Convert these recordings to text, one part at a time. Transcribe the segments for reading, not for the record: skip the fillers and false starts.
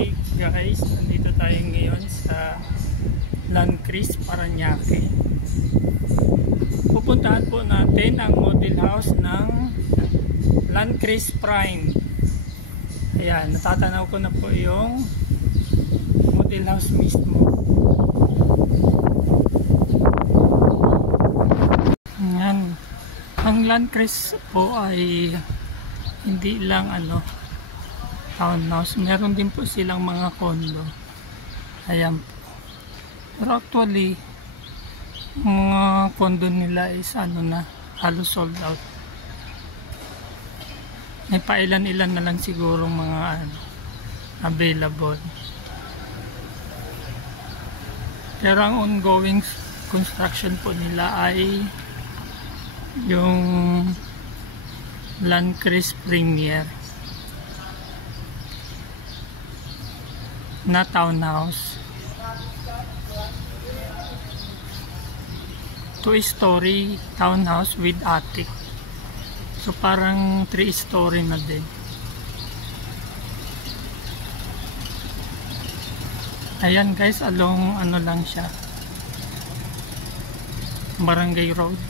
Okay guys, nandito tayo ngayon sa Landcris, Parañaque. Pupuntahan po natin ang model house ng Landcris Prime. Ayan, natatanaw ko na po yung model house mismo. Ayan, ang Landcris po ay hindi lang townhouse, meron din po silang mga condo. Ayan po. Pero actually mga condo nila is halos sold out. May pailan-ilan na lang siguro mga available. Pero ang ongoing construction po nila ay yung Landcris Premier na townhouse. 2-story townhouse with attic. So parang 3-story na din. Ayan guys, along lang siya, Barangay Road.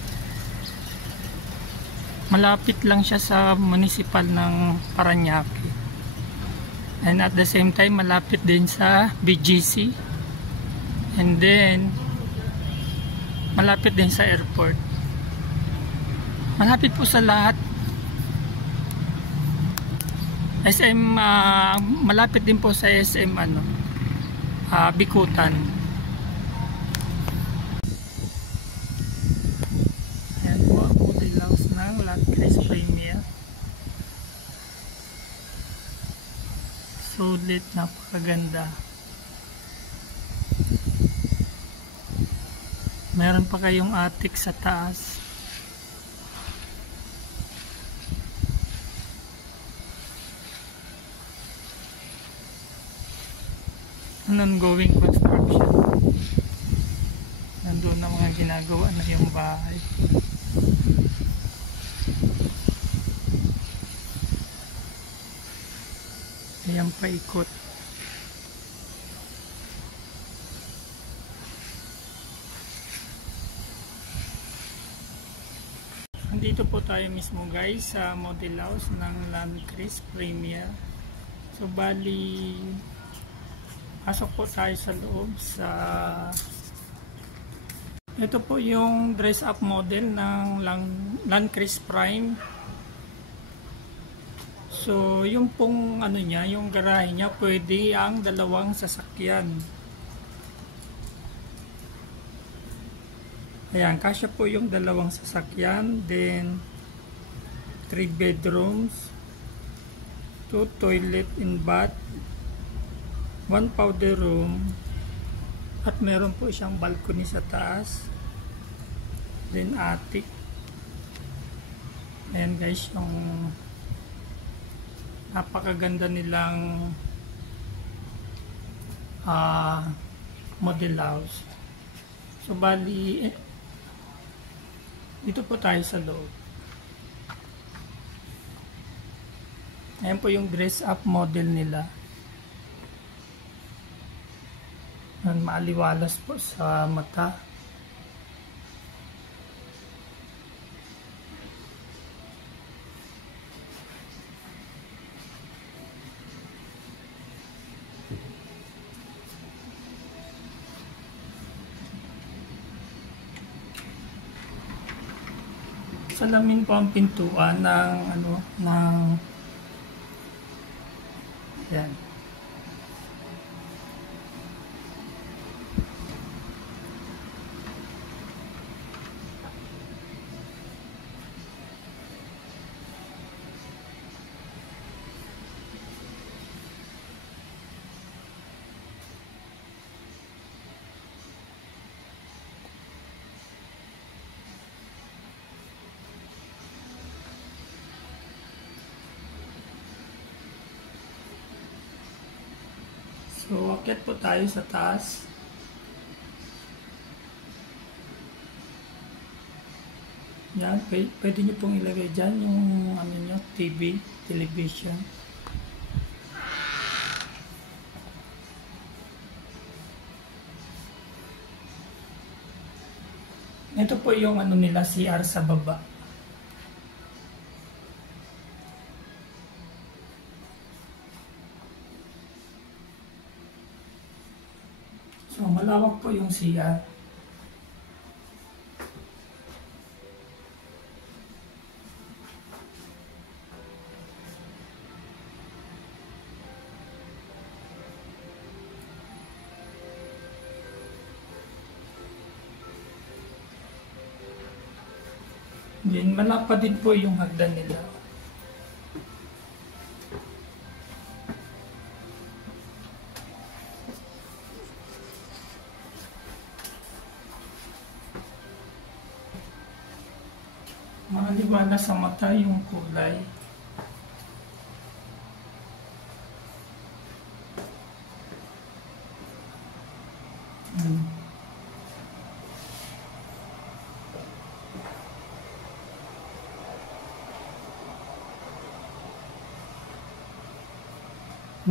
Malapit lang siya sa municipal ng Parañaque. And at the same time, malapit din sa BGC. And then, malapit din sa airport. Malapit po sa lahat. SM, malapit din po sa SM, Bikutan. Ayan po ang model house ng Landcris Premier. Sulit, napakaganda. Meron pa kayong attic sa taas. An ongoing construction. Nandun na mga ginagawa na yung bahay. Ayan, paikot. Nandito po tayo mismo guys sa model house ng Landcris Premier. So bali, pasok po tayo sa loob ito po yung dress up model ng Landcris Prime. So, yung pong niya, yung garahe niya, pwede ang 2 sasakyan. Ayan, kasya po yung 2 sasakyan. Then, 3 bedrooms, 2 toilet and bath, 1 powder room, at meron po siyang balcony sa taas. Then, attic. Ayan guys, yung napakaganda nilang model house. So bali, dito po tayo sa loob. Ayan po yung dress up model nila. Ayan, maaliwalas po sa mata. Salamin po ang pintuan ng yan. So, akyat po tayo sa taas. Yan, pwede nyo pong ilagay dyan yung television. Ito po yung ano nila, CR sa baba. So malawak po yung CR. Then malapad din po yung hagdan nila. Maliwanag sa mata yung kulay.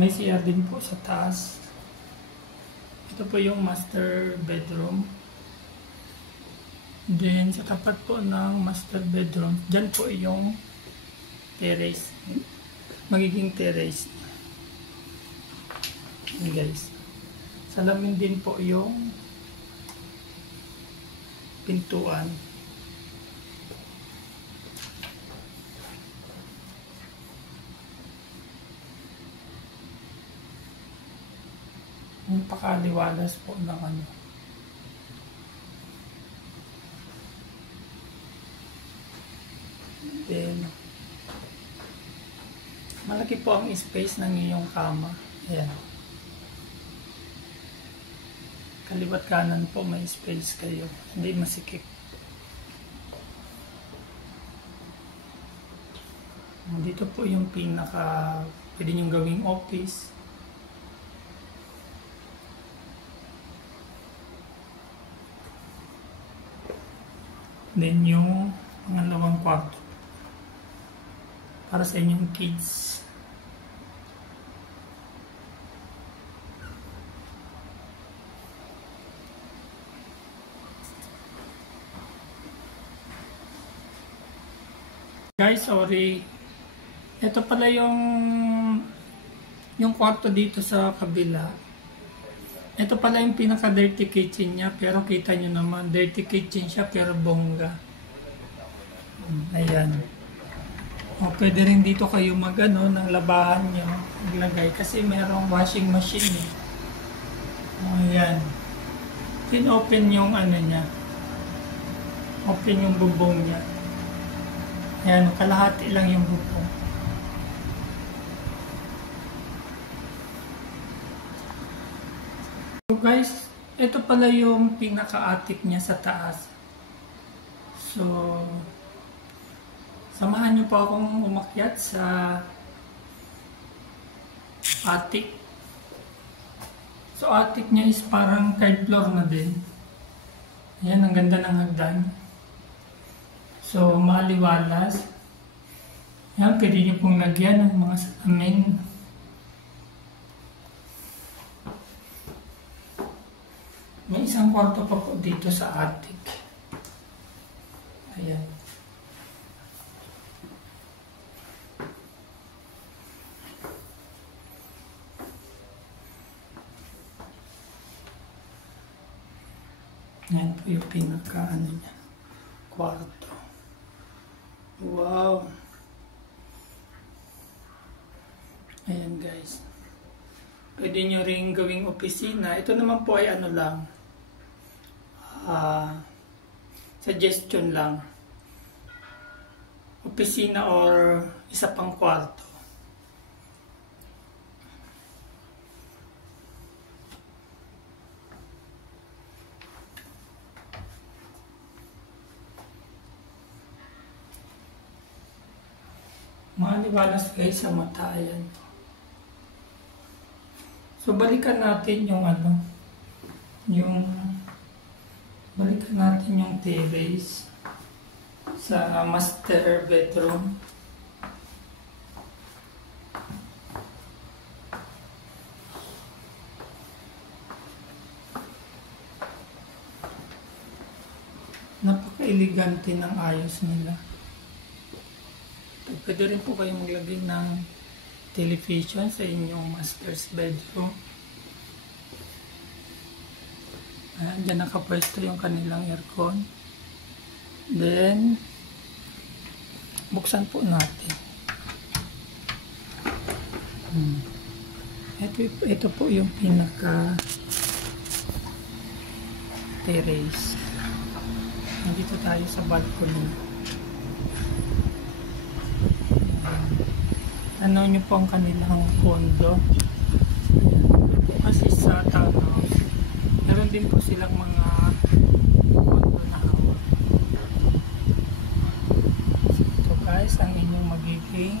May CR din po sa taas. Ito po yung master bedroom. Then sa tapat po ng master bedroom, dyan po yung terrace. Magiging terrace. Yan guys. Salamin din po yung pintuan. Yung pakaliwalas po ng ano. Then, malaki po ang space ng iyong kama. Ayan. Kaliwat kanan po may space kayo. Hindi masikip. Dito po yung pinaka pwede nyo gawing office. Then yung pangalawang kwarto para sa inyong kids. Guys, sorry. Ito pala yung kwarto dito sa kabila. Ito pala yung pinaka-dirty kitchen niya, pero kita nyo naman, dirty kitchen siya pero bongga. Ayan. O, pwede rin dito kayo mag-ano, ng labahan nyo, maglagay, kasi merong washing machine eh. O, ayan. Open yung ano niya. Open yung bubong niya. Ayan, kalahati lang yung bubong. So guys, ito pala yung pinaka-attic niya sa taas. So, samahan niyo po akong umakyat sa attic. So, attic niya is parang third floor na din. Ayan, ang ganda ng hagdan. So, maliwalas. Ayan, pwede niyo pong lagyan ng mga salamin. May isang kwarto pa po dito sa attic. Ayan. Ayan po yung pinaka-ano niya. Kwarto. Wow! Ayan guys. Pwede nyo rin gawing opisina. Ito naman po ay ano lang. Suggestion lang. Opisina or isa pang kwarto. Maliwalas guys sa mata. Ayan. So balikan natin yung ano, balikan natin yung terrace sa master bedroom. napaka-elegante ng ayos nila. Pwede rin po kayo maglagay ng television sa inyong master's bedroom. Diyan nakapwesto yung kanilang aircon. Then, buksan po natin. Ito po yung pinaka terrace. Nandito tayo sa balcony. Ano nyo po ang kanilang condo. Kasi sa townhouse, meron din po silang mga condo na hawak. So, ito guys, ang inyong magiging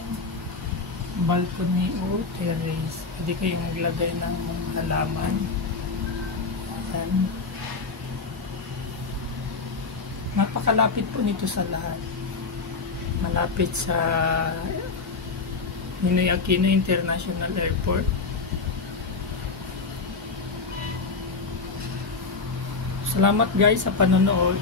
balcony o terrace. Pwede kayong maglagay ng halaman. Ayan. Napakalapit po nito sa lahat. Malapit sa Ninoy Aquino International Airport. Salamat guys sa panonood.